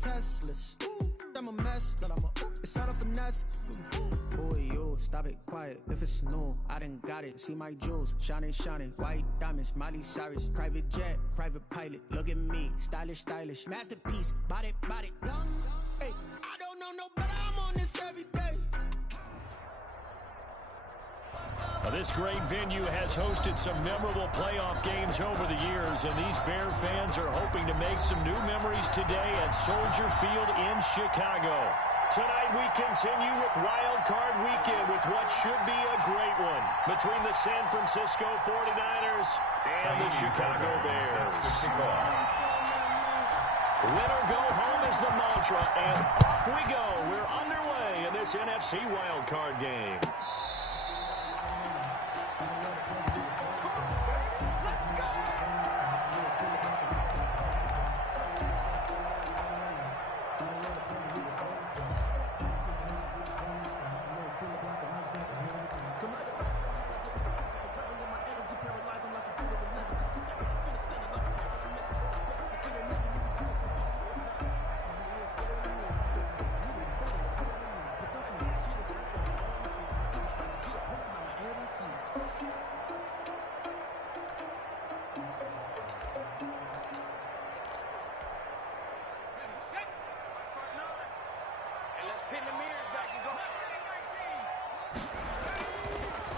Teslas. I'm a mess, but it's all a finesse. Boy, you stop it, quiet. If it's new, I done got it. See my jewels, shining, shining. White diamonds, Miley Cyrus. Private jet, private pilot. Look at me, stylish, stylish. Masterpiece, body, young. Hey, I don't know no better. I'm on this every day. This great venue has hosted some memorable playoff games over the years, and these Bear fans are hoping to make some new memories today at Soldier Field in Chicago. Tonight we continue with Wild Card Weekend with what should be a great one between the San Francisco 49ers and the Chicago Bears. Win or go home is the mantra, and off we go. We're underway in this NFC Wild Card game.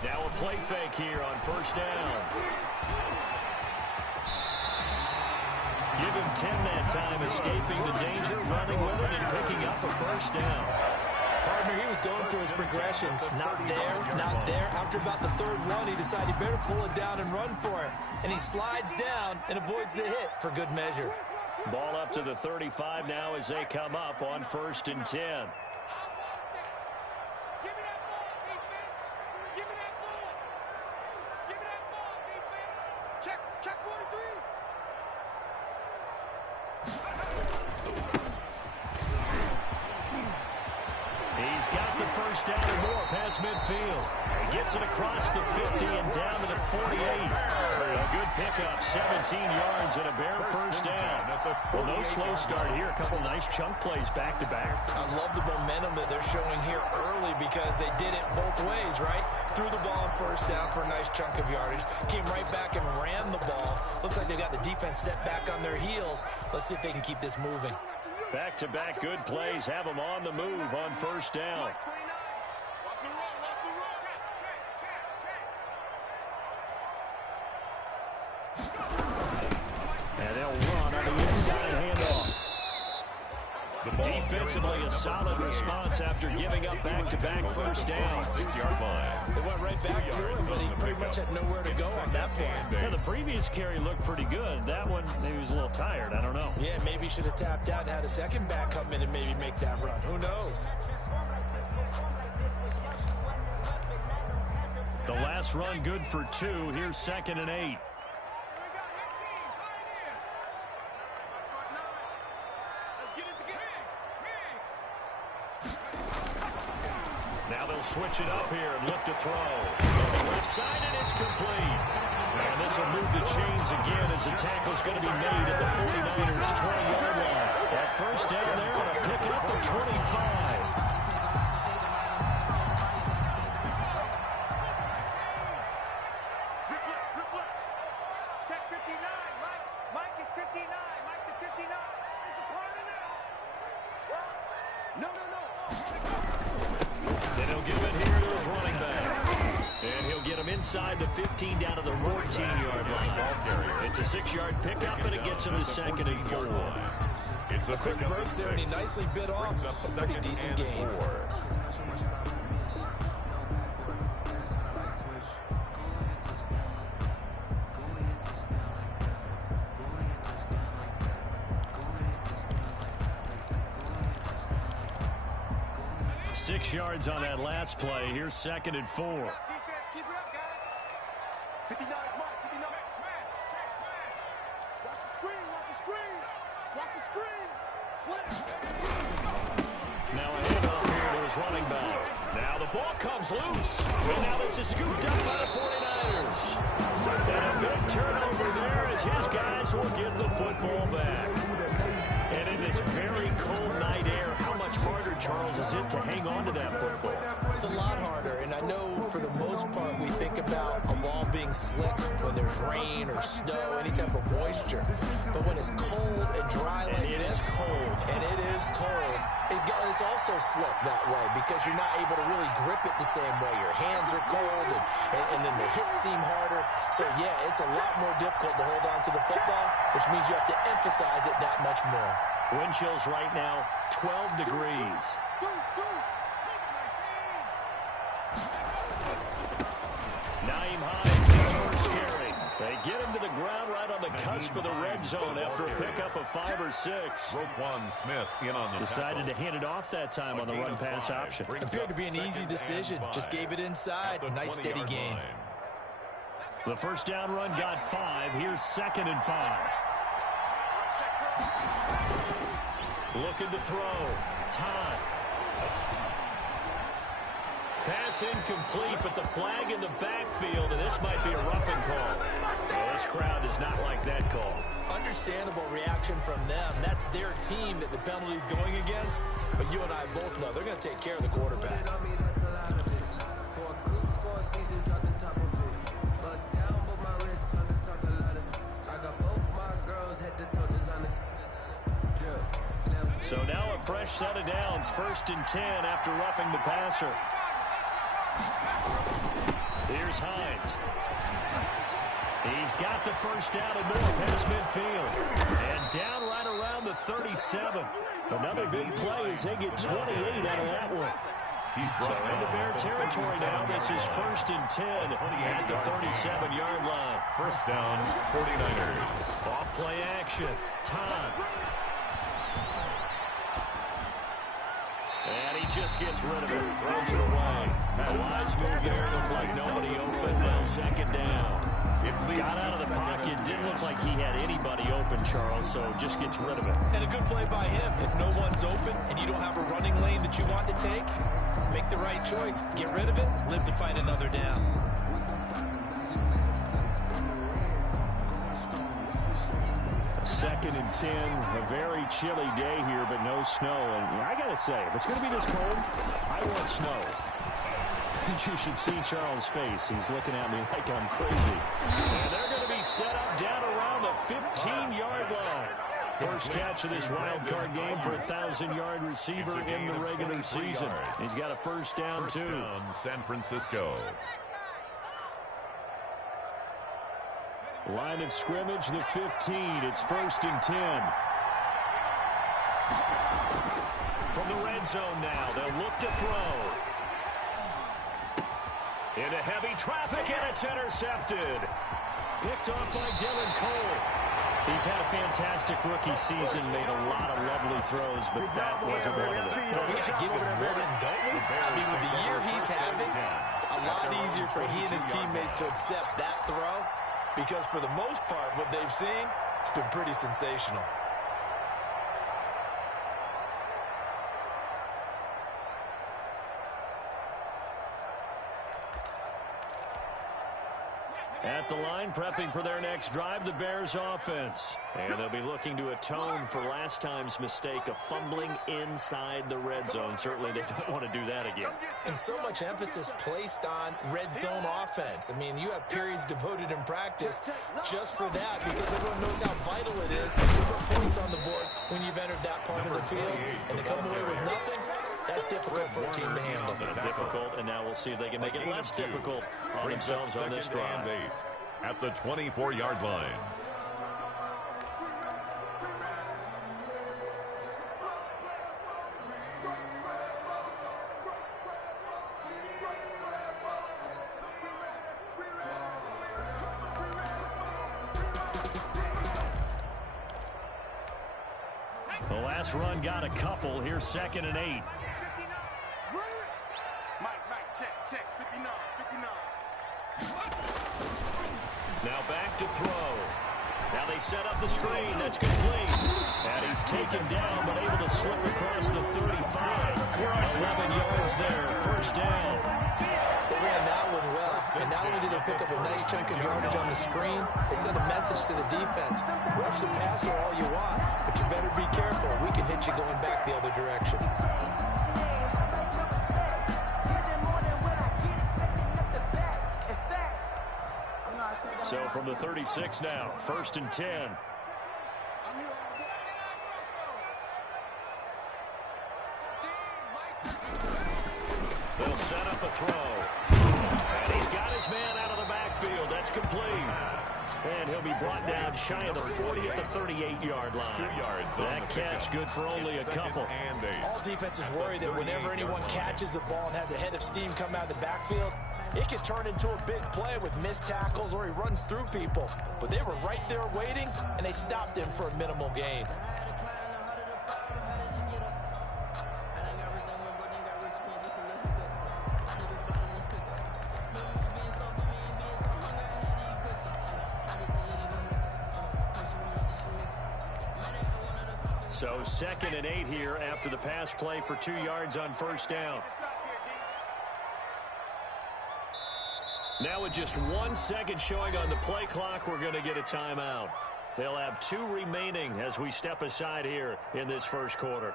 Now a play fake here on first down. Give him 10 that time, escaping the danger, running with it, and picking up a first down. Partner, he was going through his progressions. Not there, not there. After about the third one, he decided he better pull it down and run for it. And he slides down and avoids the hit for good measure. Ball up to the 35 now as they come up on 1st and 10. He's got the first down and more past midfield. He gets it across the 50 and down to the 48. A good pickup, 17 yards and a Bear first down. Well, no slow start here. A couple nice chunk plays back-to-back. I love the momentum that they're showing here early because they did it both ways, right? Threw the ball on first down for a nice chunk of yardage. Came right back and ran the ball. Looks like they got the defense set back on their heels. Let's see if they can keep this moving. Back-to-back good plays have them on the move on first down. And they'll run on the inside handoff. Defensively, a solid response after giving up back-to-back first downs. 6-yard line. They went right back to him, but he pretty much had nowhere to go on that play. Yeah, the previous carry looked pretty good. That one, maybe he was a little tired. I don't know. Yeah, maybe he should have tapped out and had a second back come in and maybe make that run. Who knows? The last run good for 2. Here's 2nd and 8. Now they'll switch it up here and look to throw. On the left side, and it's complete. And this will move the chains again as the tackle's going to be made at the 49ers' 20-yard line. That first down there on a pickup of 25. Check 59. Mike is 59. Mike is 59. Is it party now? No. Then he'll give it here to his running back. And he'll get him inside the 15 down to the 14-yard line. It's a 6-yard pickup, and it gets him to 2nd and 4. It's a quick burst there, and he nicely bit off a pretty decent gain. 6 yards on that last play. Here's 2nd and 4. Defense, keep it up, guys. 59, Mike, 59. Watch the screen, watch the screen. Watch the screen. Slip. Now a handoff here to his running back. Now the ball comes loose. And now this is scooped up by the 49ers. And a big turnover there as his guys will get the football back. And into this very cold night air, how much harder, Charles, is it to hang on to that football? It's a lot harder, and I know for the most part we think about a ball being slick when there's rain or snow, any type of moisture. But when it's cold and dry like this, and it is cold, it's also slick that way because you're not able to really grip it the same way. Your hands are cold, and then the hits seem harder. So, yeah, it's a lot more difficult to hold on to the football, which means you have to emphasize it that much more. Wind chills right now, 12 degrees. Naeem Hines, his first carry. They get him to the ground right on the cusp of the red zone after a pickup of 5 or 6. Roquan Smith in on the Decided to hand it off that time on the run-pass option. Appeared to be an easy decision. Just gave it inside. Nice steady gain. The first down run got 5. Here's 2nd and 5. Looking to throw. Todd. Pass incomplete, but the flag in the backfield, and this might be a roughing call. Well, this crowd does not like that call. Understandable reaction from them. That's their team that the penalty's going against. But you and I both know they're going to take care of the quarterback. So now a fresh set of downs, 1st and 10 after roughing the passer. Here's Hines. He's got the first down and more past midfield. And down right around the 37. Another big play as they get 28 out of that one. So into Bear territory now. This is 1st and 10 at the 37-yard line. First down, 49ers. Off play action. Todd. And he just gets rid of it. Throws it away. A wise move there. Looked like nobody open. Now 2nd down. Got out of the pocket. Didn't look like he had anybody open, Charles, so just gets rid of it. And a good play by him. If no one's open and you don't have a running lane that you want to take, make the right choice. Get rid of it. Live to fight another down. Second and 10, a very chilly day here, but no snow. And I got to say, if it's going to be this cold, I want snow. You should see Charles' face. He's looking at me like I'm crazy. And they're going to be set up down around the 15-yard line. First catch of this wild card game for a 1,000-yard receiver in the regular season. He's got a first down, too. First down, San Francisco. Line of scrimmage, the 15. It's 1st and 10. From the red zone now, they'll look to throw. Into heavy traffic, and it's intercepted. Picked off by Dylan Cole. He's had a fantastic rookie season, made a lot of lovely throws, but that wasn't one of them. Well, we got to give him one, don't we? I mean, with the year he's having, a lot easier for he and his teammates to accept that throw. Because for the most part, what they've seen, it's been pretty sensational. At the line, prepping for their next drive, the Bears offense. And they'll be looking to atone for last time's mistake of fumbling inside the red zone. Certainly they don't want to do that again. And so much emphasis placed on red zone offense. I mean, you have periods devoted in practice just for that because everyone knows how vital it is to put points on the board when you've entered that part of the field. And to come away with nothing, that's difficult for a team to handle. Difficult, and now we'll see if they can make it less difficult on themselves on this drive. At the 24-yard line. The last run got a couple. Here's 2nd and 8. Check, 59. Now back to throw. Now they set up the screen. That's complete. And he's taken down, but able to slip across the 35. 11 yards there. First down. They ran that one well. And not only did they pick up a nice chunk of yardage on the screen, they sent a message to the defense. Rush the passer all you want, but you better be careful. We can hit you going back the other direction. So from the 36 now, 1st and 10. They'll set up a throw. And he's got his man out of the backfield. That's complete. And he'll be brought down shy of the 40 at the 38-yard line. 2 yards. That catch good for only a couple. All defenses worry that whenever anyone catches the ball and has a head of steam come out of the backfield, it can turn into a big play with missed tackles or he runs through people. But they were right there waiting, and they stopped him for a minimal gain. So 2nd and 8 here after the pass play for 2 yards on 1st down. Now with just 1 second showing on the play clock, we're going to get a timeout. They'll have 2 remaining as we step aside here in this first quarter.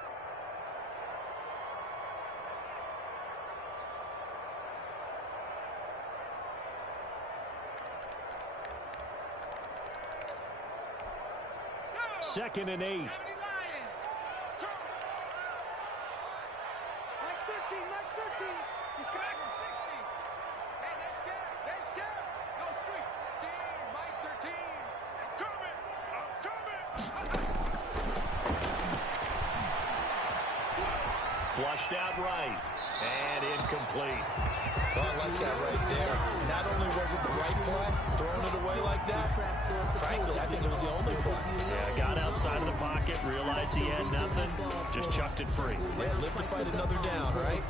Second and 8. He's got 60. Hey, they're scared. They're scared. No street. 13, Mike 13. I'm coming. I'm coming. Flushed out right. And incomplete. So I like that right there. Not only was it the right play, throwing it away like that, frankly, I think it was the only play. Yeah, got outside of the pocket, realized he had nothing, just chucked it free. Yeah, live to fight another down, right?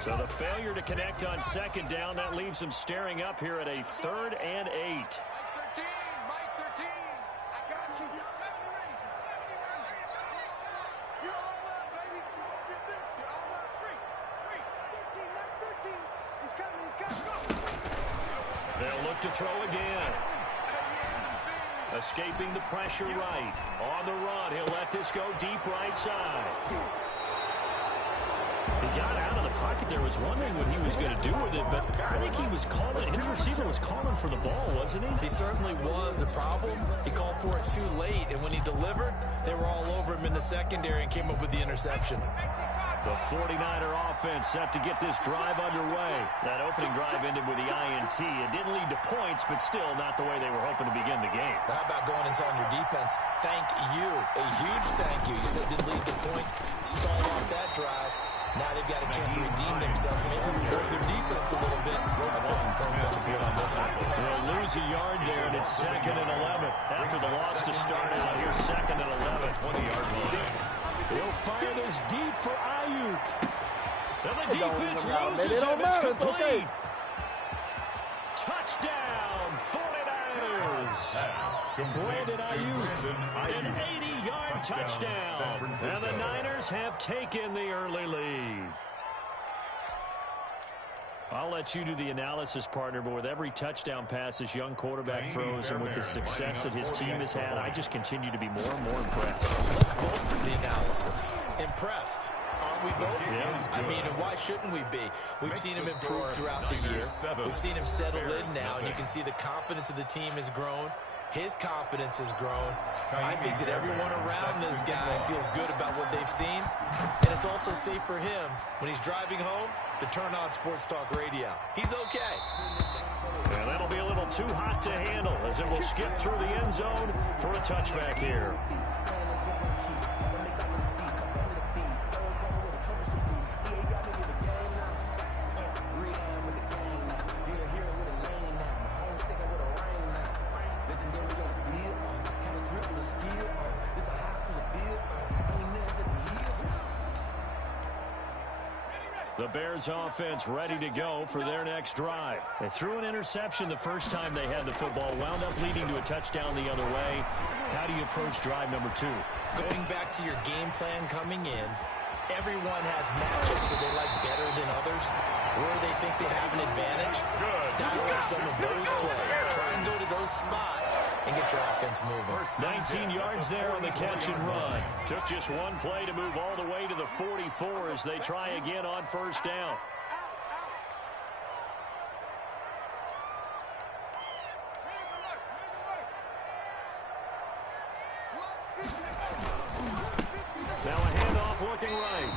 So the failure to connect on 2nd down, that leaves him staring up here at a 3rd and 8. Mike 13. Mike 13. I got you. 70 range. 70 range. You're all right, baby. Get this. You're all right. Street. Street. 13. Mike 13. He's coming. He's coming. Go. They'll look to throw again. Escaping the pressure right. On the run, he'll let this go deep right side. He got out of the pocket there, was wondering what he was going to do with it, but I think he was calling, his receiver was calling for the ball, wasn't he? He certainly was. The problem, he called for it too late, and when he delivered, they were all over him in the secondary and came up with the interception. The 49er offense set to get this drive underway. That opening drive ended with the INT. It didn't lead to points, but still not the way they were hoping to begin the game. How about going and telling your defense, thank you, a huge thank you. You said it didn't lead to points, stalled off that drive. Now they've got a chance to redeem themselves, maybe reward their defense a little bit. I put some points on the board on this one. They'll lose a yard there, and it's 2nd and 11. After the loss to start out, here's 2nd and 11. 20-yard line. He'll fire this deep for Ayuk. And the defense loses him. It's complete. Touchdown, 49ers. Brandon Ayuk, an 80-yard touchdown. And the Niners have taken the early lead. I'll let you do the analysis, partner, but with every touchdown pass this young quarterback throws and with the success that his team has had, I just continue to be more and more impressed. Let's both do the analysis. Impressed. Aren't we both? Yeah. I mean, and why shouldn't we be? We've seen him improve throughout the year. We've seen him settle in now, and you can see the confidence of the team has grown. His confidence has grown. I think that everyone around this guy feels good about what they've seen. And it's also safe for him when he's driving home to turn on Sports Talk Radio. He's okay. And that'll be a little too hot to handle as it will skip through the end zone for a touchback here. The Bears offense ready to go for their next drive. They threw an interception the first time they had the football, wound up leading to a touchdown the other way. How do you approach drive number 2? Going back to your game plan coming in, everyone has matchups that they like better than others, where they think they have an advantage. Dial up some of those plays. Try and go to those spots and get your offense moving. 19 yards there on the catch and run. Took just one play to move all the way to the 44 as they try again on first down. Now a handoff looking right.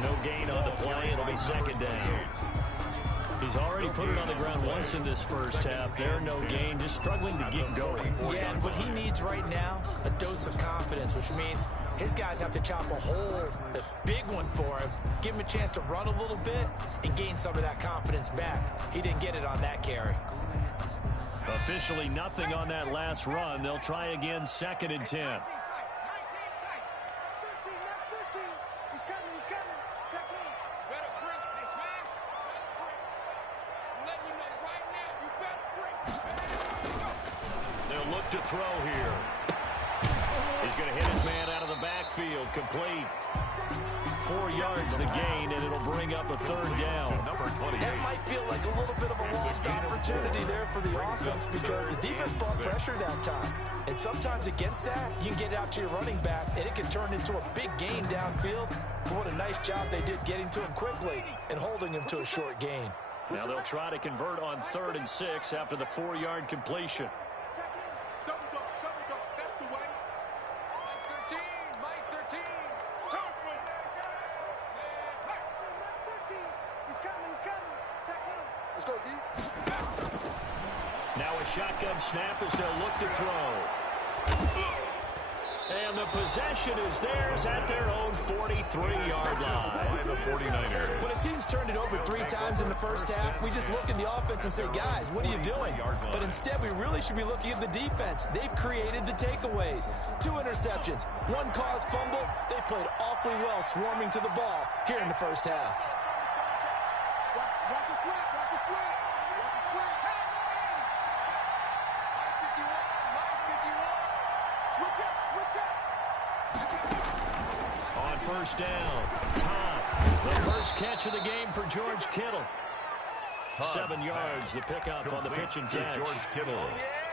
No gain on the play. It'll be second down. He's already put it on the ground once in this first half. There, no gain, just struggling to get going. Yeah, and what he needs right now, a dose of confidence, which means his guys have to chop a hole, a big one for him, give him a chance to run a little bit and gain some of that confidence back. He didn't get it on that carry. Officially nothing on that last run. They'll try again, 2nd and 10. They'll look to throw here. He's going to hit his man out of the backfield. Complete. 4 yards the gain, and it'll bring up a 3rd down. Number 28. That might feel like a little bit of a lost opportunity there for the offense because the defense brought pressure that time. And sometimes against that, you can get out to your running back, and it can turn into a big gain downfield. But what a nice job they did getting to him quickly and holding him to a short gain. Now they'll try to convert on 3rd and 6 after the 4-yard completion. Double dog, that's the way. Mike 13. He's coming. Check him. Let's go, D. Now a shotgun snap as they'll look to throw. And the possession is theirs at their own 43-yard line. By the 49ers. When a team's turned it over 3 times in the first half, we just look at the offense and say, guys, what are you doing? But instead, we really should be looking at the defense. They've created the takeaways. 2 interceptions, 1 caused fumble. They played awfully well swarming to the ball here in the first half. Watch a slap. Switch up. On first down, Todd. The first catch of the game for George Kittle. 7 yards, the pickup on the pitch and catch. George Kittle.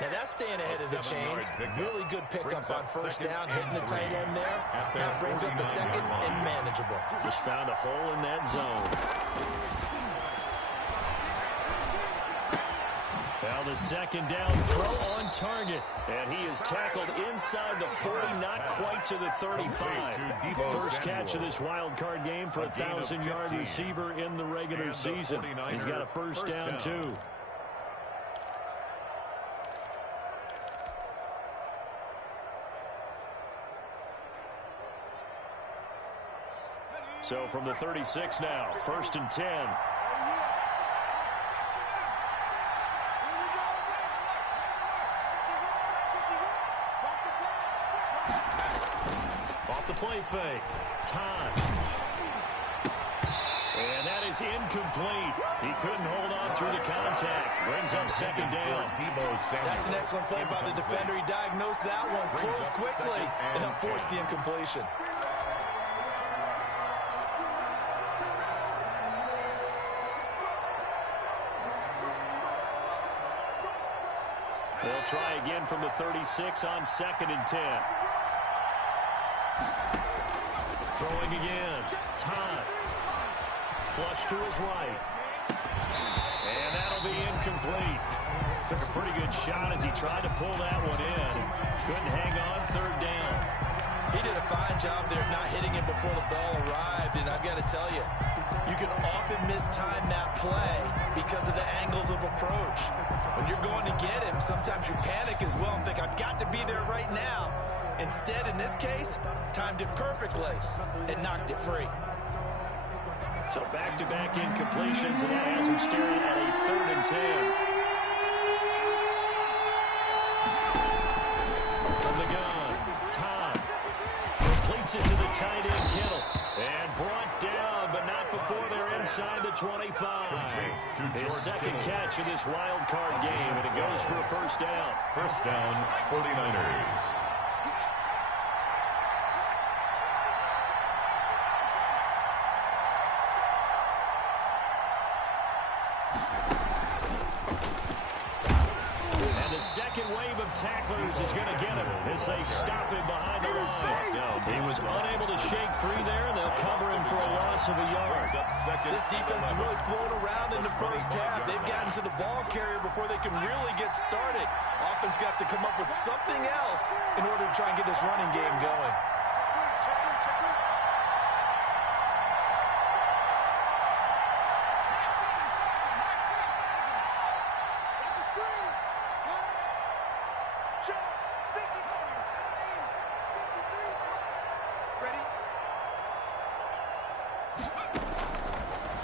Now that's staying ahead of the chains. Really good pickup on first down, hitting the tight end there. Now brings up a 2nd and manageable. Just found a hole in that zone. Now the 2nd down throw on target. And he is tackled inside the 40, not quite to the 35. First catch of this wild card game for a 1,000-yard receiver in the regular season. He's got a first down, too. So from the 36 now, 1st and 10. Off the play fake. Todd. And that is incomplete. He couldn't hold on through the contact. Brings up 2nd down. That's an excellent play by the defender. He diagnosed that one, closed quickly, and forced the incompletion. They'll try again from the 36 on 2nd and 10. Throwing again. Todd. Flush to his right. And that'll be incomplete. Took a pretty good shot as he tried to pull that one in. Couldn't hang on, 3rd down. He did a fine job there not hitting it before the ball arrived. And I've got to tell you, you can often mistime that play because of the angles of approach. When you're going to get him, sometimes you panic as well and think, I've got to be there right now. Instead, in this case, timed it perfectly and knocked it free. So back-to-back incompletions, and that has him staring at a 3rd and 10. From the gun, Todd completes it to the tight end, Kittle. And brought down, but not before they're inside the 25. His 2nd catch of this wild card game, and it goes for a first down. First down, 49ers. second wave of tacklers is going to get him as they stop him behind the line. No, he was unable to shake free there, and they'll cover him for a loss of a yard. This defense is really flown around in the first half. They've gotten to the ball carrier before they can really get started. Offense got to come up with something else in order to try and get this running game going.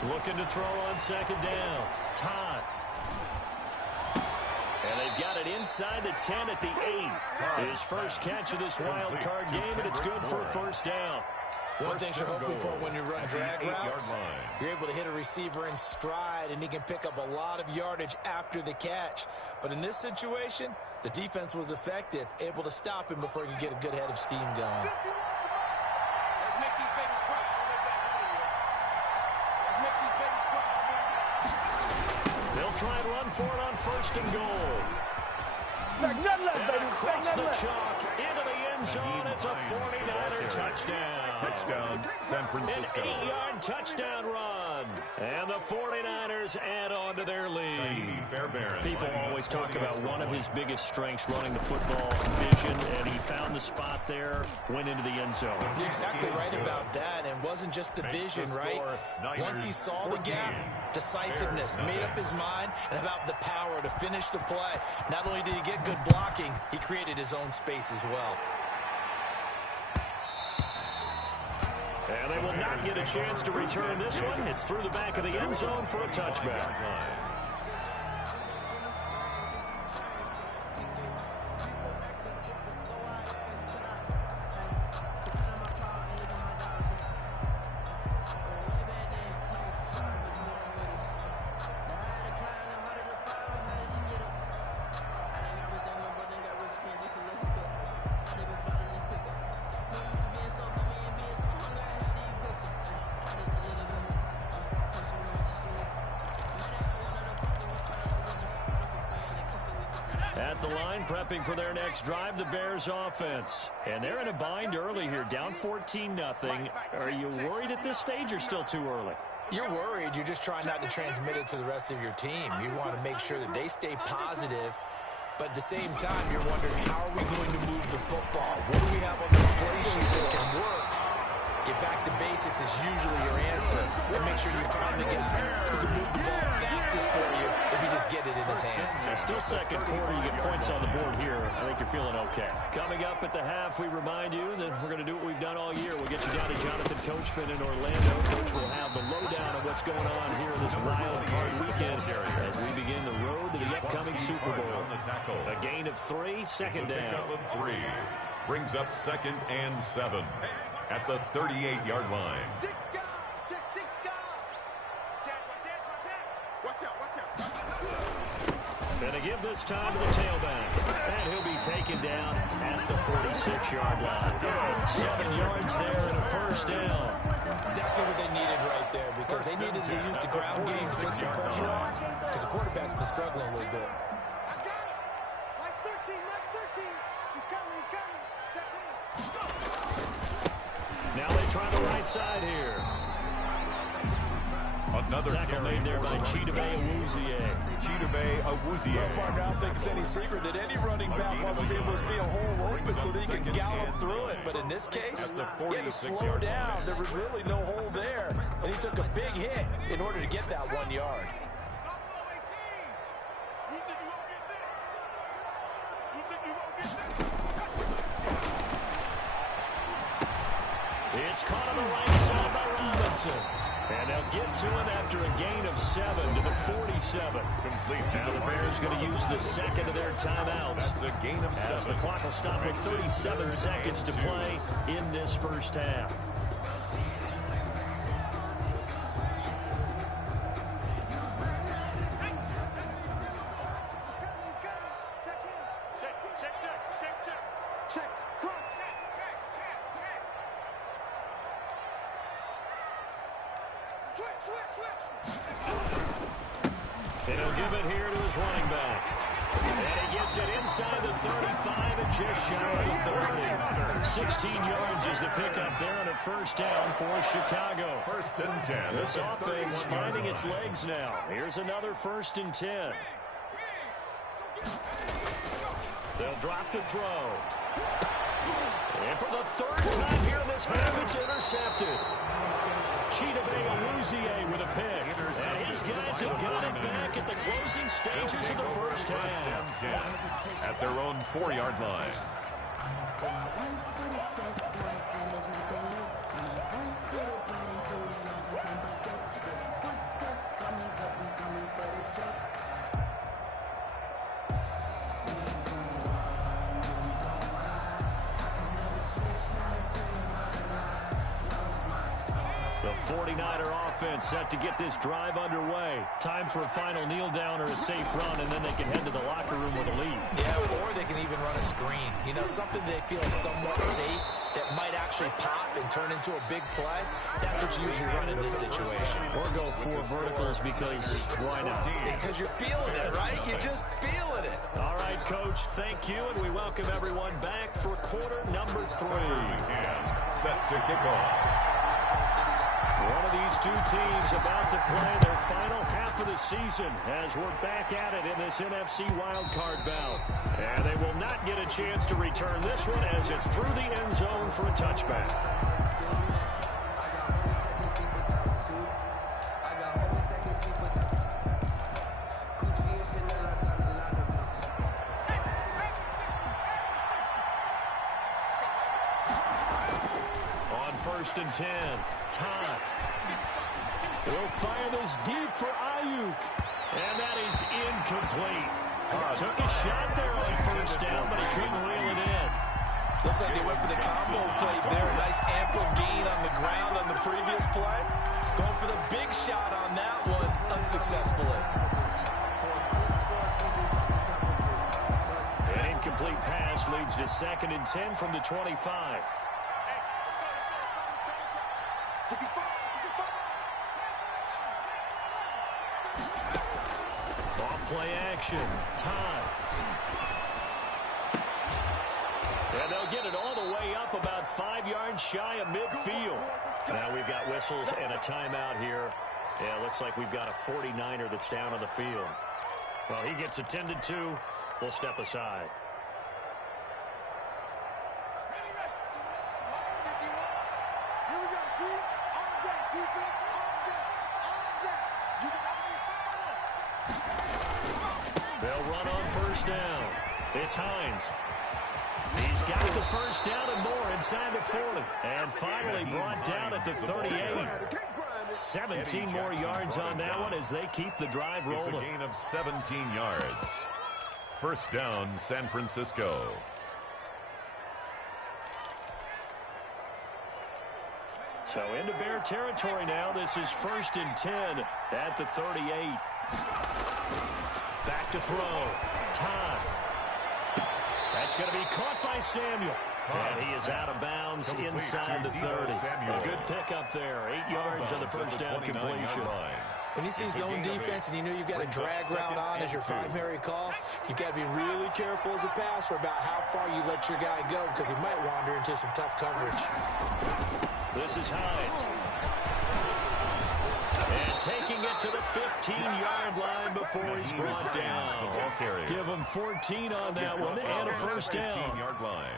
Looking to throw on second down. Todd. And they've got it inside the 10 at the 8. His first catch of this wild card game, and it's good for a first down. One thing you're hoping for when you run drag routes, you're able to hit a receiver in stride, and he can pick up a lot of yardage after the catch. But in this situation, the defense was effective, able to stop him before he could get a good head of steam going. Let's make these babies cry. Let's make these babies cry. They'll try and run for it on first and goal. And across the chalk into the end zone. It's a 49er touchdown. Touchdown, San Francisco. An 8-yard touchdown run. And the 49ers add on to their lead. People always talk about one of his biggest strengths running the football, vision, and he found the spot there, went into the end zone. You're exactly right about that, and wasn't just the vision, right? Once he saw the gap, decisiveness, made up his mind, and about the power to finish the play. Not only did he get good blocking, he created his own space as well. And they will not get a chance to return this one. It's through the back of the end zone for a touchback. At the line, prepping for their next drive, the Bears offense. And they're in a bind early here, down 14-0. Are you worried at this stage or still too early? You're worried. You're just trying not to transmit it to the rest of your team. You want to make sure that they stay positive. But at the same time, you're wondering, how are we going to move the football? What do we have on this play sheet that can work? Get back to basics is usually your answer. And make sure you find the guy who can move the ball fastest for you if you just get it in his hands. Still second quarter, you get points on the board here. I think you're feeling okay. Coming up at the half, we remind you that we're going to do what we've done all year. We'll get you down to Jonathan Coachman in Orlando. Coach will have the lowdown of what's going on here this wild card weekend as we begin the road to the upcoming Super Bowl. A gain of 3, second down. Brings up 2nd and 7 at the 38-yard line. And to give this time to the tailback. And he'll be taken down at the 46-yard line. 7 yards there and a first down. Exactly what they needed right there, because they needed to use the ground game to take some pressure off, because the quarterback's been struggling a little bit. I got it. Nice 13, nice 13. He's coming, he's coming. Check in. Now they try the right side here. Another tackle made there by Chidobe Awuzie. Well, partner, I don't think it's any secret that any running back wants to be able to see a hole open so that he can gallop through it. But in this case, he had to slow down. There was really no hole there. And he took a big hit in order to get that 1 yard. It's caught on the right side by Robinson. And they'll get to him after a gain of 7 to the 47. Now the Bears going to use the second of their timeouts. That's a gain of 7. As the clock will stop with 37 seconds to play in this first half. And he'll give it here to his running back. And he gets it inside the 35 and just shy of the 30. 16 yards is the pickup there on a first down for Chicago. First and 10. This offense finding its legs now. Here's another first and 10. They'll drop to throw. And for the third time here in this half, it's intercepted. Chidobe with a pick. And his guys have got it back at the closing stages of the first half. At their own 4-yard line. The 49er offense set to get this drive underway. Time for a final kneel down or a safe run, and then they can head to the locker room with a lead. Yeah, or they can even run a screen. You know, something they feel somewhat safe that might actually pop and turn into a big play. That's what you usually run in this situation. Or go 4 verticals because why not? Because you're feeling it, right? You're just feeling it. All right, Coach, thank you, and we welcome everyone back for quarter number 3. And set to kick off. One of these two teams about to play their final half of the season as we're back at it in this NFC wildcard bout. And they will not get a chance to return this one as it's through the end zone for a touchback. On first and 10, Todd. He'll fire this deep for Ayuk. And that is incomplete. Took a shot there on first down, but he couldn't reel it in. Looks like they went for the combo play there. Nice ample gain on the ground on the previous play. Going for the big shot on that one unsuccessfully. An incomplete pass leads to second and 10 from the 25. Off-play action. Time. And they'll get it all the way up about 5 yards shy of midfield. Now we've got whistles and a timeout here. Yeah, looks like we've got a 49er that's down on the field. Well, he gets attended to. We'll step aside. They'll run on first down. It's Hines. He's got the first down and more inside the 40. And finally brought down at the 38. 17 more yards on that one as they keep the drive rolling. It's a gain of 17 yards. First down, San Francisco. So into Bear territory now. This is first and 10 at the 38. Back to throw. Todd. That's going to be caught by Samuel. And he is out of bounds inside the 30. A good pickup there. 8 yards on the first down completion. When you see zone defense and you know you've got a drag route on as your primary call, you've got to be really careful as a passer about how far you let your guy go because he might wander into some tough coverage. This is Hines. And taking it to the 15-yard line before he's brought down. Give him 14 on that one and a first down.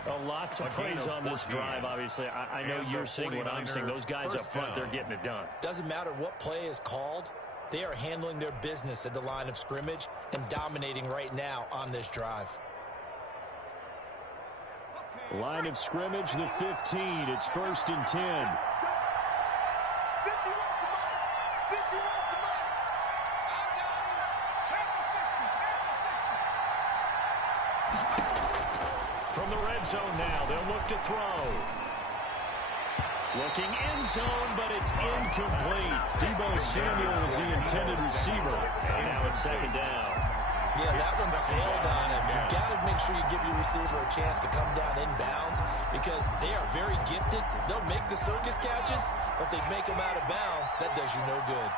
A lot to praise on this drive, obviously. I know you're seeing what I'm seeing. Those guys up front, they're getting it done. Doesn't matter what play is called. They are handling their business at the line of scrimmage and dominating right now on this drive. Line of scrimmage, the 15. It's first and 10. From the red zone now, they'll look to throw. Looking end zone, but it's incomplete. Deebo Samuel was the intended receiver. And now it's second down. Yeah, that one sailed on him. You've got to make sure you give your receiver a chance to come down inbounds because they are very gifted. They'll make the circus catches, but if they make them out of bounds, that does you no good.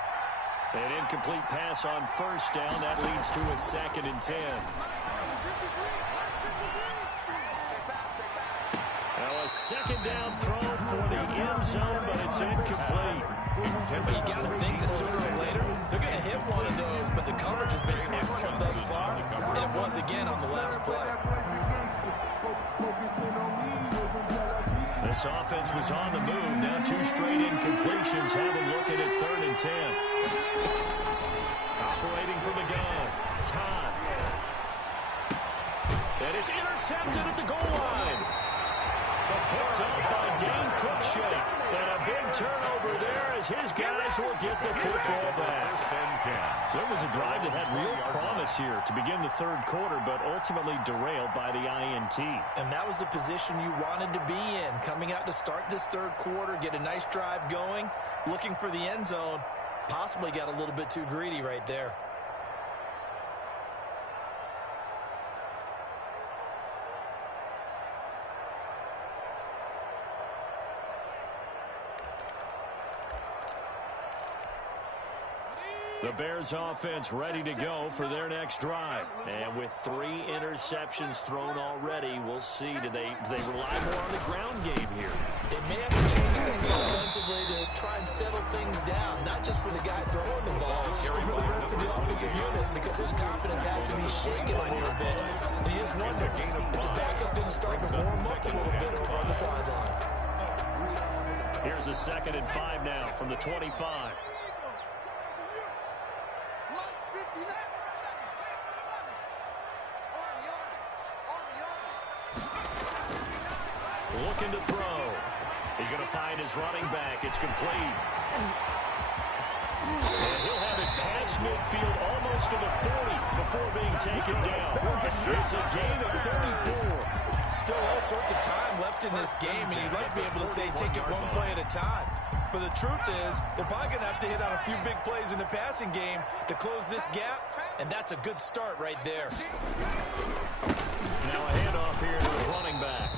An incomplete pass on first down. That leads to a 2nd and 10. Now a 2nd down throw for the end zone, but it's incomplete. But you got to think that sooner or later they're going to hit one of those, but the coverage has been excellent thus far, and it was again on the last play. This offense was on the move. Now 2 straight incompletions have them looking at 3rd and 10. Operating from the gun. Todd. And it's intercepted at the goal line. Picked up by Dane Cruikshank. And a big turnover there as his guys will get the football back. So it was a drive that had real promise here to begin the 3rd quarter, but ultimately derailed by the INT. And that was the position you wanted to be in. Coming out to start this 3rd quarter, get a nice drive going, looking for the end zone. Possibly got a little bit too greedy right there. The Bears offense ready to go for their next drive. And with 3 interceptions thrown already, we'll see. Do they rely more on the ground game here? They may have to change things offensively to try and settle things down, not just for the guy throwing the ball, but for the rest of the offensive unit, because his confidence has to be shaken a little bit. And you just wonder, is the backup going to start to warm up a little bit over on the sideline? Here's a 2nd and 5 now from the 25. Looking to throw. He's going to find his running back. It's complete. And he'll have it past midfield almost to the 40 before being taken down. It's a gain of 34. Still all sorts of time left in this game, and you'd like to be able to say take it one play at a time. But the truth is, they're probably going to have to hit on a few big plays in the passing game to close this gap, and that's a good start right there. Now a handoff here to his running back.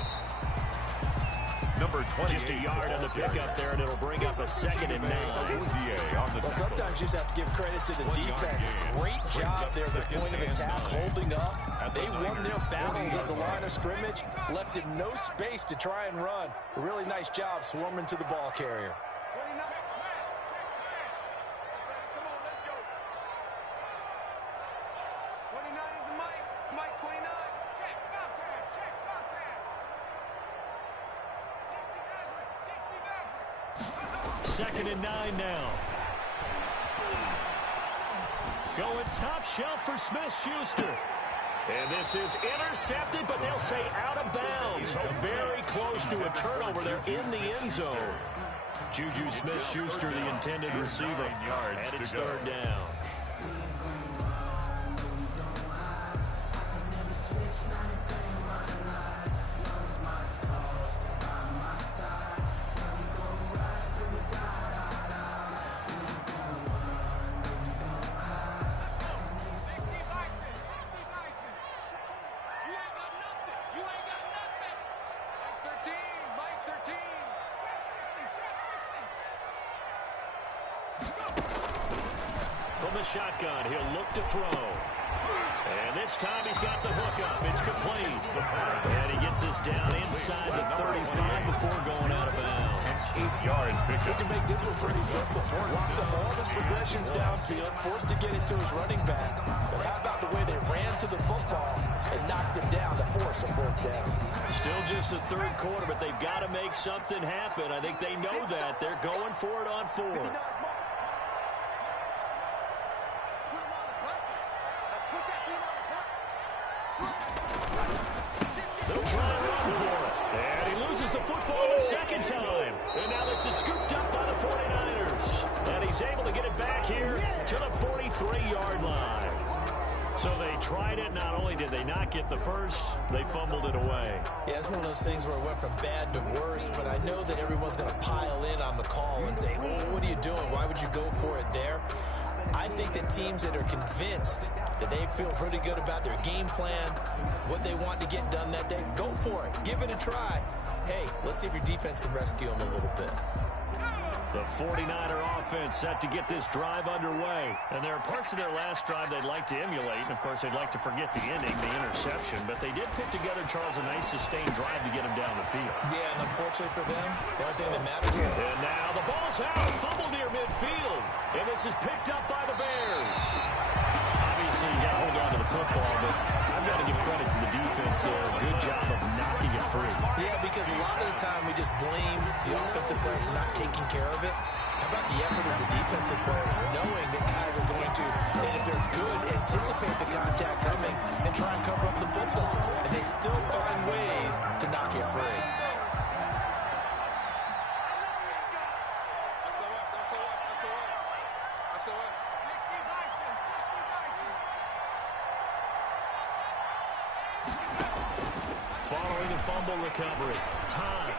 Number 20. Just a yard on the pickup there, and it'll bring up a 2nd and 9. Well, sometimes you just have to give credit to the defense. Great job there at the point of attack, holding up. They won their battles at the line of scrimmage, left him no space to try and run. A really nice job swarming to the ball carrier. Second and 9 now. Going top shelf for Smith-Schuster. And this is intercepted, but they'll say out of bounds. So very close to a turnover there in the end zone. Juju Smith-Schuster, the intended receiver. And it's 3rd down. From the shotgun, he'll look to throw. And this time he's got the hook up. It's complete. And he gets us down inside the 35 before going out of bounds. 8-yard pickup. We can make this one pretty simple. Blocked up all of his progressions downfield, forced to get it to his running back. But how about the way they ran to the football and knocked him down to force a 4th down? Still just the 3rd quarter, but they've got to make something happen. I think they know that. They're going for it on 4th. They'll try and run for it. And he loses the football the 2nd time. And now this is scooped up by the 49ers. And he's able to get it back here to the 43-yard line. So they tried it. Not only did they not get the first, they fumbled it away. Yeah, it's one of those things where it went from bad to worse, but I know that everyone's going to pile in on the call and say, oh, what are you doing? Why would you go for it there? I think that teams that are convinced that they feel pretty good about their game plan, what they want to get done that day, go for it. Give it a try. Hey, let's see if your defense can rescue them a little bit. The 49er offense set to get this drive underway. And there are parts of their last drive they'd like to emulate. And, of course, they'd like to forget the ending, the interception. But they did put together, Charles, a nice sustained drive to get them down the field. Yeah, and unfortunately for them, the only thing that matters is... And now the ball's out. Fumble near midfield. And this is picked up by the Bears. Obviously, you got to hold on to the football, but I've got to give credit to the defense. Good job of knocking it free. Yeah, because a lot of the time we just blame the offensive players for not taking care of it. How about the effort of the defensive players, knowing that guys are going to, and if they're good, anticipate the contact coming and try and cover up the football. And they still find ways to knock it free. Following the fumble recovery. Time.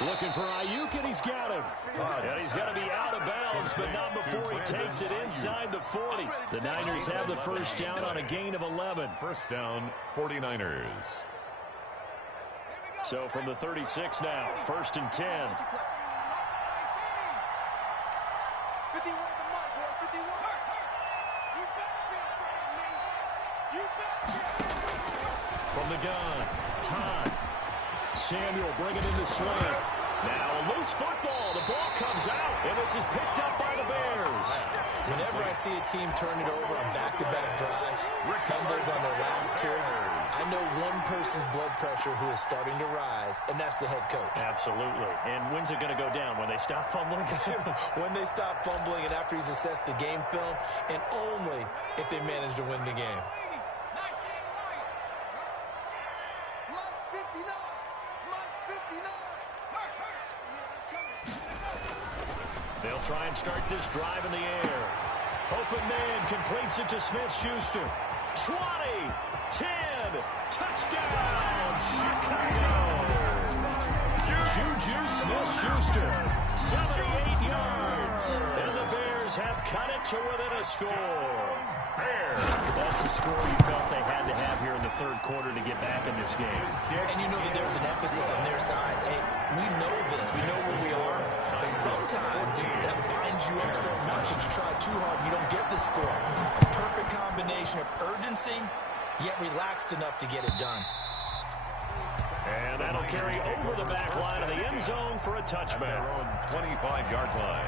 Looking for Ayuk, and he's got him. And he's going to be out of bounds, but not before he takes it inside the 40. The Niners have the first down on a gain of 11. First down, 49ers. So from the 36 now, 1st and 10. 51 to Mike, boy, 51. From the gun, time. Samuel bringing in the slant. Now a loose football. The ball comes out, and this is picked up by the Bears. Whenever I see a team turn it over on back-to-back drives, fumbles on their last two, I know one person's blood pressure who is starting to rise, and that's the head coach. Absolutely. And when's it going to go down? When they stop fumbling? When they stop fumbling and after he's assessed the game film, and only if they manage to win the game. They'll try and start this drive in the air. Open man completes it to Smith-Schuster. 20, 10, touchdown, Chicago. Juju Smith-Schuster, 78 yards. And the Bears have cut it to within a score. That's the score you felt they had to have here in the third quarter to get back in this game. And you know that there's an emphasis on their side. Hey, we know this. We know where we are. But sometimes that binds you up so much that you try too hard, you don't get the score. A perfect combination of urgency, yet relaxed enough to get it done. And that'll carry over the back line of the end zone for a touchback. On 25-yard line.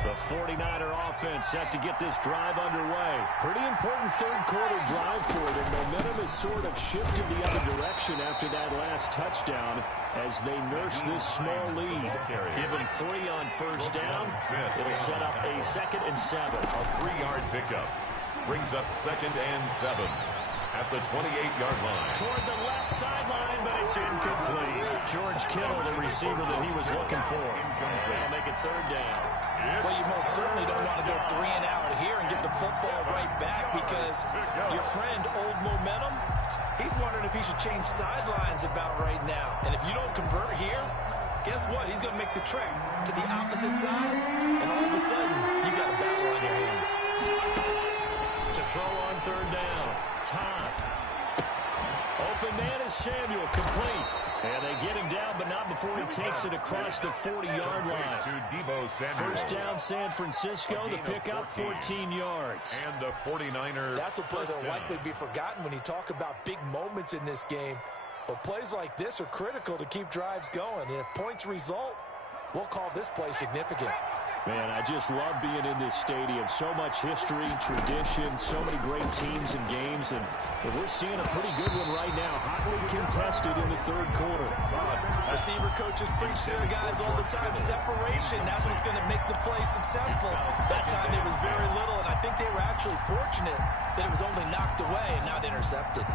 The 49er offense set to get this drive underway. Pretty important third quarter drive for them. Momentum has sort of shifted the other direction after that last touchdown as they nurse this small lead. Given 3 on first down, it'll set up a 2nd and 7. A 3-yard pickup brings up 2nd and 7 at the 28-yard line. Toward the left sideline, but it's incomplete. George Kittle, the receiver that he was looking for. And that'll make it 3rd down. Well, you most certainly don't want to go 3 and out here and get the football right back because your friend, Old Momentum, he's wondering if he should change sidelines about right now. And if you don't convert here, guess what? He's going to make the trek to the opposite side, and all of a sudden, you've got a battle on your hands. To throw on 3rd down. Time. Open man is Samuel, complete. And they get him down, but not before he takes it across the 40-yard line. To Deebo Samuel. First down, San Francisco. The pickup, 14 yards. And the 49ers. That's a play that'll likely be forgotten when you talk about big moments in this game. But plays like this are critical to keep drives going. And if points result, we'll call this play significant. Man, I just love being in this stadium. So much history, tradition, so many great teams and games. And we're seeing a pretty good one right now. Hotly contested in the third quarter. Receiver coaches preach to their guys all the time. Separation, that's what's going to make the play successful. That time there was very little, and I think they were actually fortunate that it was only knocked away and not intercepted.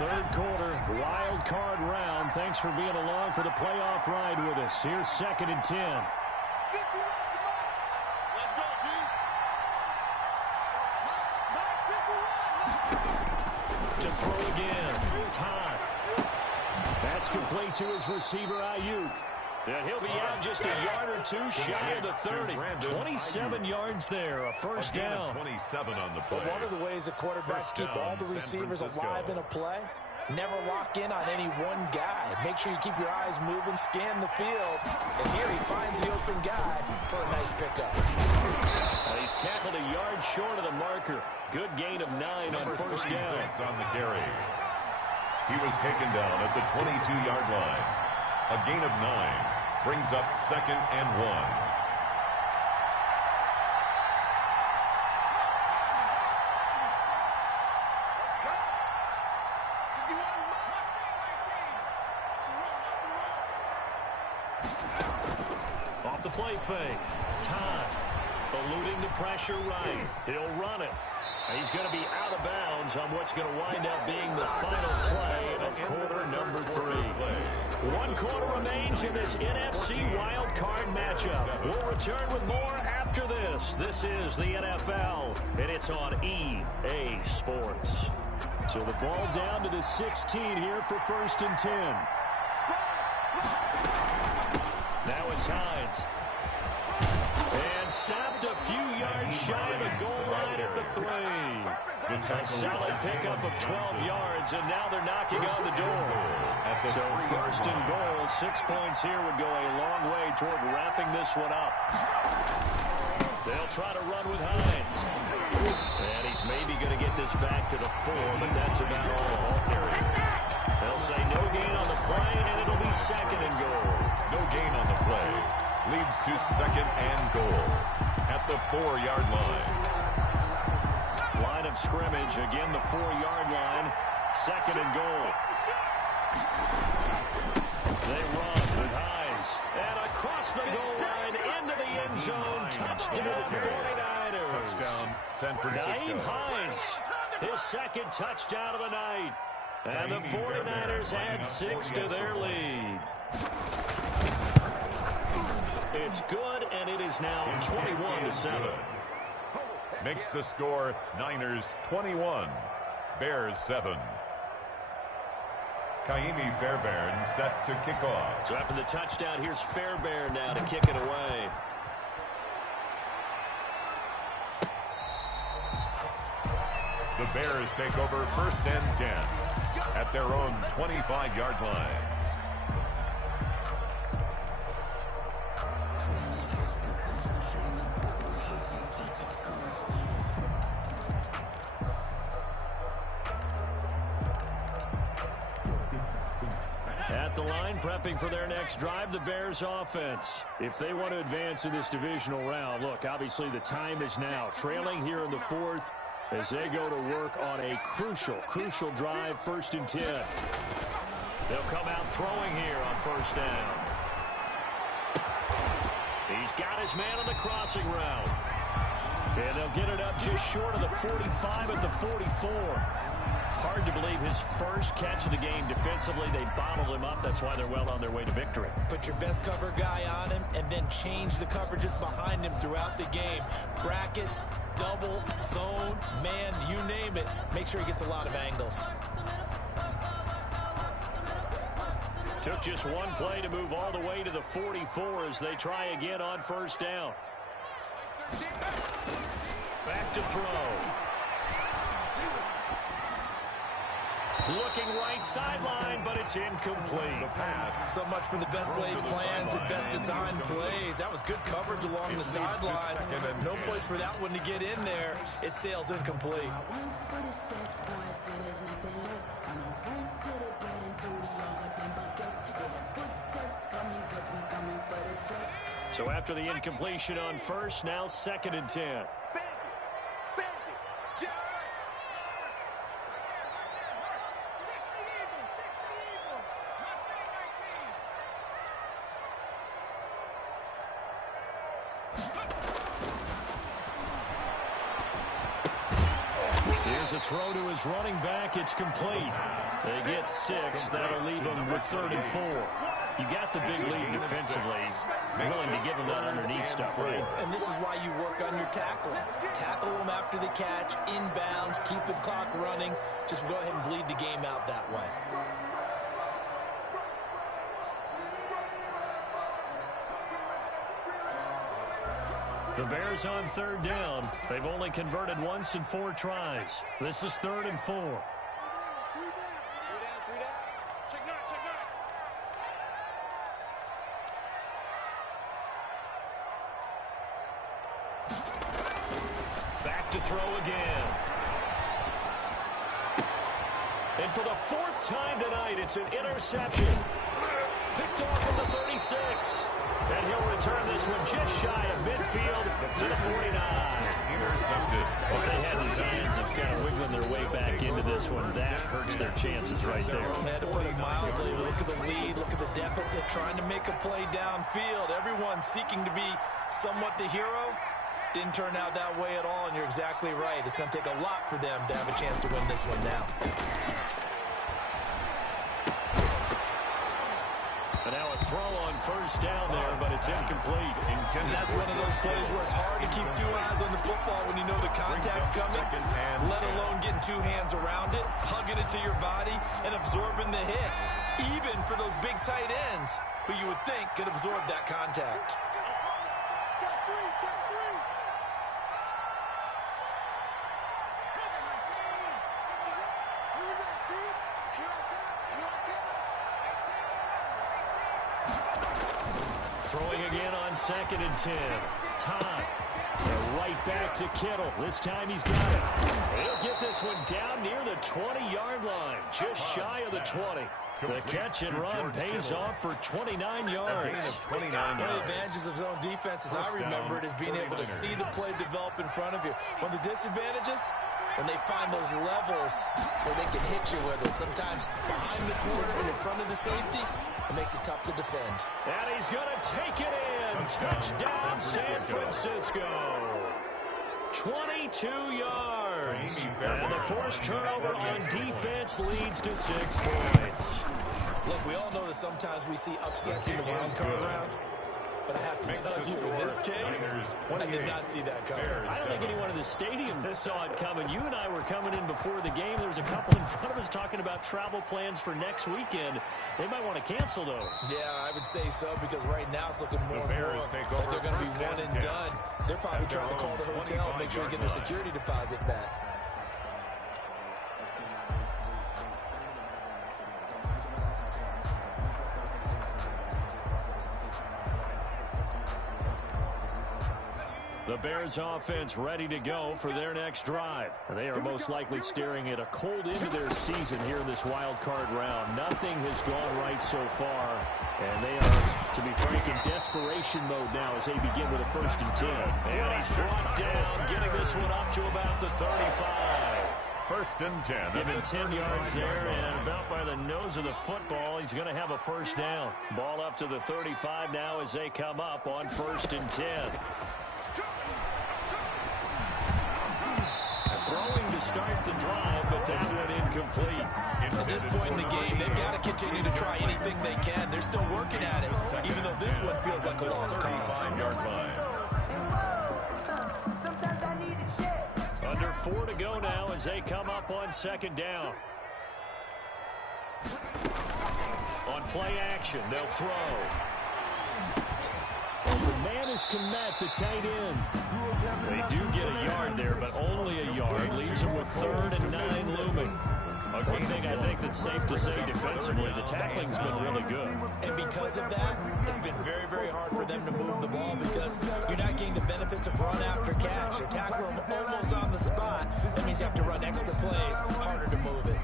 Third quarter, wild card round. Thanks for being along for the playoff ride with us. Here's 2nd and 10. 51 to Mike. Let's go, D. Mike 51. to throw again. Todd. That's complete to his receiver, Ayuk. And he'll be out just a yard or two shy of the 30. 27 yards there, a first down. 27 on the play. But one of the ways the quarterbacks keep all the receivers alive in a play, never lock in on any one guy. Make sure you keep your eyes moving, scan the field. And here he finds the open guy for a nice pickup. He's tackled a yard short of the marker. Good gain of 9 on first down. On the carry. He was taken down at the 22-yard line. A gain of 9 brings up 2nd and 1. Off the play fake. Todd eluding the pressure right. He'll run it. He's going to be out of bounds on what's going to wind up being the final play of quarter number 3. 1 quarter remains in this NFC Wild Card matchup. We'll return with more after this. This is the NFL, and it's on EA Sports. So the ball down to the 16 here for 1st and 10. Now it's Hines. And stopped a few yards shy of the goal line at the 3. A solid pickup of 12 yards, and now they're knocking on the door. So 1st and goal, 6 points here would go a long way toward wrapping this one up. They'll try to run with Hines. And he's maybe going to get this back to the 4, but that's about all. They'll say no gain on the play, and it'll be 2nd and goal. No gain on the play. Leads to 2nd and goal at the 4-yard line. Line of scrimmage, again the 4-yard line. 2nd and goal. They run with Hines. And across the goal line into the end zone. Touchdown 49ers. Touchdown San Francisco. Nyheim Hines, his 2nd touchdown of the night. And the 49ers add 6 to their lead. It's good, and it is now 21-7. Makes the score Niners 21, Bears 7. Kaimi Fairbairn set to kick off. So after the touchdown, here's Fairbairn now to kick it away. The Bears take over 1st and 10 at their own 25-yard line. At the line, prepping for their next drive, the Bears offense. If they want to advance in this divisional round, look, obviously the time is now. Trailing here in the 4th as they go to work on a crucial drive, 1st and 10. They'll come out throwing here on 1st down. He's got his man on the crossing route. And they'll get it up just short of the 45 at the 44. Hard to believe his first catch of the game defensively. They bottled him up. That's why they're well on their way to victory. Put your best cover guy on him and then change the coverages behind him throughout the game. Brackets, double, zone, man, you name it. Make sure he gets a lot of angles. Took just one play to move all the way to the 44 as they try again on 1st down. Back to throw. Looking right sideline, but it's incomplete. So much for the best laid plans and best designed plays. That was good coverage along the sidelines. No place for that one to get in there. It sails incomplete. So after the incompletion on 1st, now 2nd and 10. Here's a throw to his running back. It's complete. They get 6. That'll leave them with 3rd and 4. You got the big lead defensively. Willing to give them that underneath stuff, right? And this is why you work on your tackling. Tackle them after the catch, inbounds, keep the clock running. Just go ahead and bleed the game out that way. The Bears on third down. They've only converted once in 4 tries. This is 3rd and 4. Back to throw again. And for the 4th time tonight, it's an interception. Picked off from the 36. And he'll return this one just shy of midfield to the 49. Intercepted. If they had designs of kind of wiggling their way back into this one, that hurts their chances right there. Had to put it mildly. Look at the lead. Look at the deficit. Trying to make a play downfield. Everyone seeking to be somewhat the hero. Didn't turn out that way at all, and you're exactly right. It's going to take a lot for them to have a chance to win this one now. And now a throw on first down there, but it's incomplete. And that's one of those plays where it's hard to keep 2 eyes on the football when you know the contact's coming, let alone getting 2 hands around it, hugging it to your body, and absorbing the hit, even for those big tight ends who you would think could absorb that contact. Check 3, check 3. Here we go, deep. Here I come. Throwing again on 2nd and 10. Todd. And right back to Kittle. This time he's got it. He'll get this one down near the 20-yard line. Just shy of the 20. The catch and run pays off for 29 yards. One of the advantages of zone defense, as I remember it, is being able to see the play develop in front of you. One of the disadvantages, when they find those levels where they can hit you with it, sometimes behind the corner and in front of the safety, it makes it tough to defend. And he's going to take it in. Touchdown, San Francisco. 22 yards. And the forced turnover on defense leads to 6 points. Look, we all know that sometimes we see upsets in the wild card round. But I have to tell you, in this case, I did not see that coming. I don't think anyone in the stadium saw it coming. You and I were coming in before the game. There was a couple in front of us talking about travel plans for next weekend. They might want to cancel those. Yeah, I would say so, because right now it's looking more and more like they're going to be one and done. They're probably trying to call the hotel and make sure they get their security deposit back. The Bears offense ready to go for their next drive. They are most likely staring at a cold end of their season here in this wild card round. Nothing has gone right so far, and they are, to be frank, in desperation mode now as they begin with a 1st and 10. And he's brought down, getting this one up to about the 35. 1st and 10. Given 10 yards there and about by the nose of the football, he's going to have a 1st down. Ball up to the 35 now as they come up on 1st and 10. Throwing to start the drive, but that one incomplete. At this point in the game, they've got to continue to try anything they can. They're still working at it, even though this one feels like a lost cause. Under 4 to go now as they come up on 2nd down. On play action, they'll throw. The man is Komet, the tight end. They do get a yard there, but only a yard. Leaves them with 3rd and 9 looming. One thing I think that's safe to say defensively, the tackling's been really good. And because of that, it's been very, very hard for them to move the ball because you're not getting the benefits of run after catch. They tackle them almost on the spot. That means you have to run extra plays, harder to move it.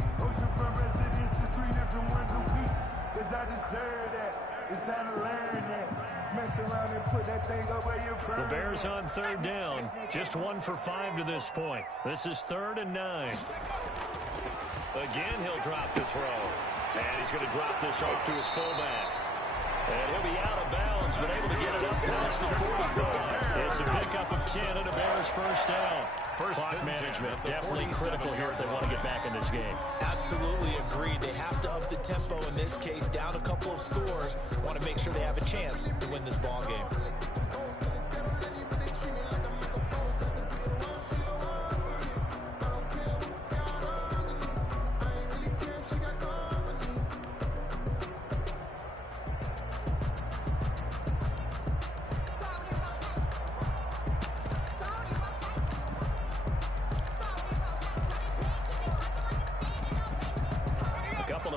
The Bears on 3rd down. Just 1 for 5 to this point. This is 3rd and 9. Again, he'll drop the throw. And he's going to drop this off to his fullback. And he'll be out of bounds, but able to get it up past the 45. It's a pickup of 10 and a Bears 1st down. Clock management definitely critical here if they want to get back in this game. Absolutely agreed. They have to up the tempo in this case, down a couple of scores. Want to make sure they have a chance to win this ball game.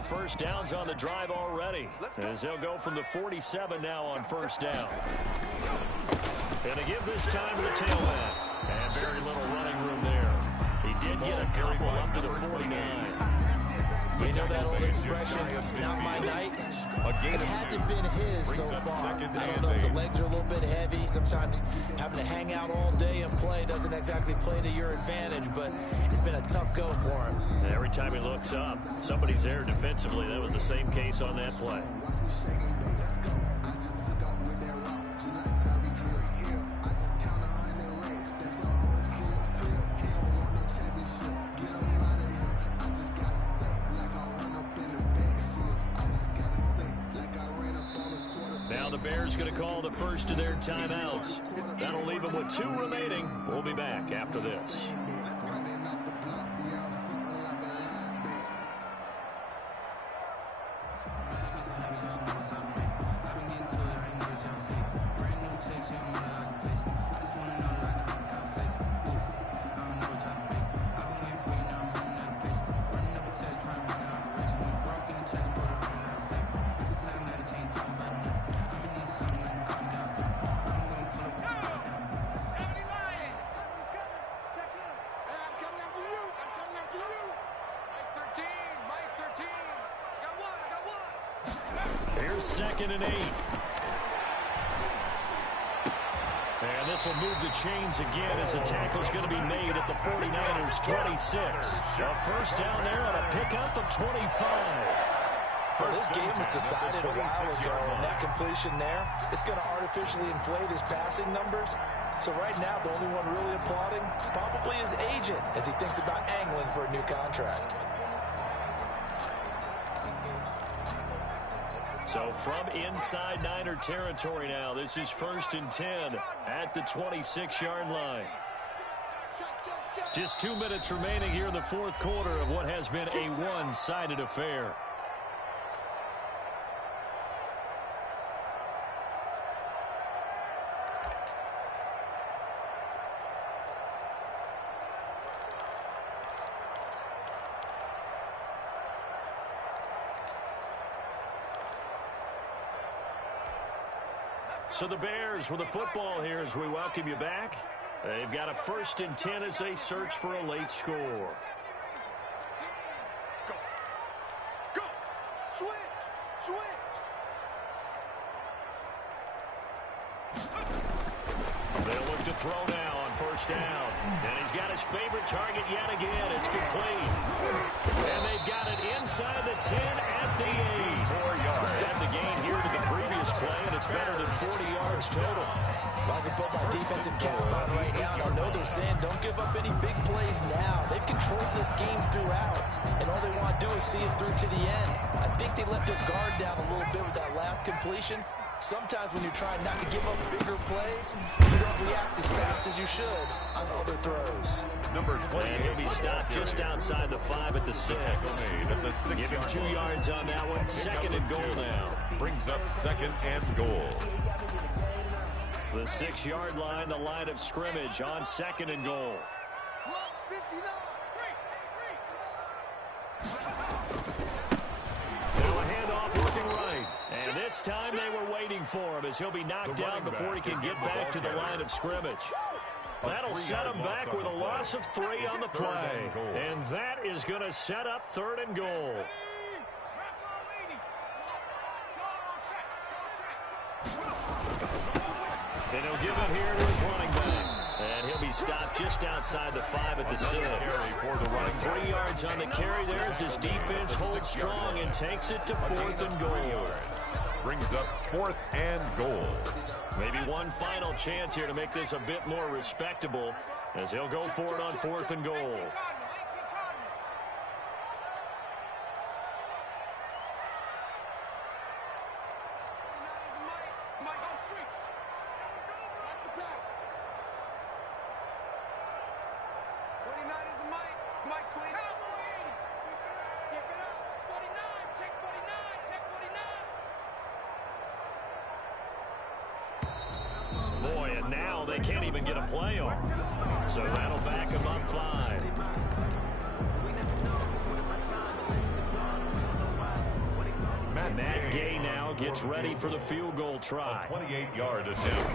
First downs on the drive already, as they'll go from the 47 now on first down. And to give this time to the tailback. And very little running room there. He did get a couple up to the 49. You know that old expression, it's not my night? It hasn't been his so far. I don't know if the legs are a little bit heavy. Sometimes having to hang out all day and play doesn't exactly play to your advantage, but it's been a tough go for him. And every time he looks up, somebody's there defensively. That was the same case on that play. Now the Bears going to call the first of their timeouts. That'll leave them with 2 remaining. We'll be back after this. Here's 2nd and 8. And this will move the chains again as the tackle's going to be made at the 49ers 26. A first down there and a pickup of 25. Well, this game was decided a while ago, and that completion there, it's going to artificially inflate his passing numbers. So right now, the only one really applauding probably his agent as he thinks about angling for a new contract. So from inside Niner territory now, this is 1st and 10 at the 26-yard line. Just 2 minutes remaining here in the 4th quarter of what has been a one-sided affair. So the Bears with the football here as we welcome you back. They've got a 1st and 10 as they search for a late score. Go. Go. Switch. Switch. They'll look to throw now on 1st down. And he's got his favorite target yet again. It's complete. And they've got it inside the 10 at the 8. 4 yards. And the gain here to the previous play, and it's better than 40 yards total. Well, to put my defensive cap on right now, and I know they're saying don't give up any big plays now. They've controlled this game throughout, and all they want to do is see it through to the end. I think they let their guard down a little bit with that last completion. Sometimes when you're trying not to give up bigger plays, you don't react as fast as you should on other throws. Number 20. And he'll be stopped just outside the 5 at the 6. Give him 2 yards on that one. 2nd and goal now. Brings up 2nd and goal. The 6-yard line, the line of scrimmage on 2nd and goal. Now a handoff working right. And this time they were waiting for him as he'll be knocked down before he can get back to the line of scrimmage. That'll set him back with a loss of 3 on the play. And that is going to set up 3rd and goal. And he'll give it here to his running back. And he'll be stopped just outside the 5 at the 6. 3 yards on the carry there as his defense holds strong and takes it to 4th and goal. Brings up 4th and goal. Maybe one final chance here to make this a bit more respectable as he'll go for it on 4th and goal. can't even get a play off. So that'll back him up 5. Matt Gay now gets ready for the field goal try. 28-yard attempt.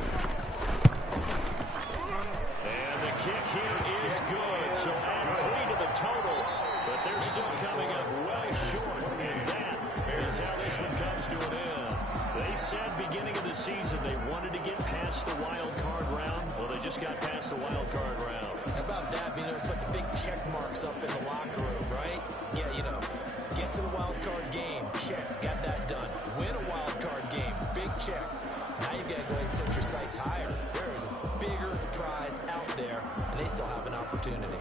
And the kick here is good. So add 3 to the total. But they're still coming up well short. And that is how this one comes to an end. They said beginning of the season they wanted to get past the wild card round. Well, they just got past the wild card round. How about that, being able to put the big check marks up in the locker room, right? Yeah, you know, get to the wild card game, check, got that done. Win a wild card game, big check. Now you've got to go ahead and set your sights higher. There is a bigger prize out there, and they still have an opportunity.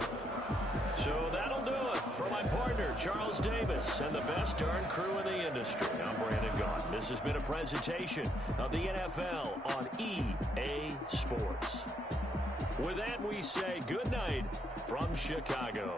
So that'll do it for my partner, Charles Davis, and the best darn crew in the industry. I'm Brandon Gaughan. This has been a presentation of the NFL on EA Sports. With that, we say good night from Chicago.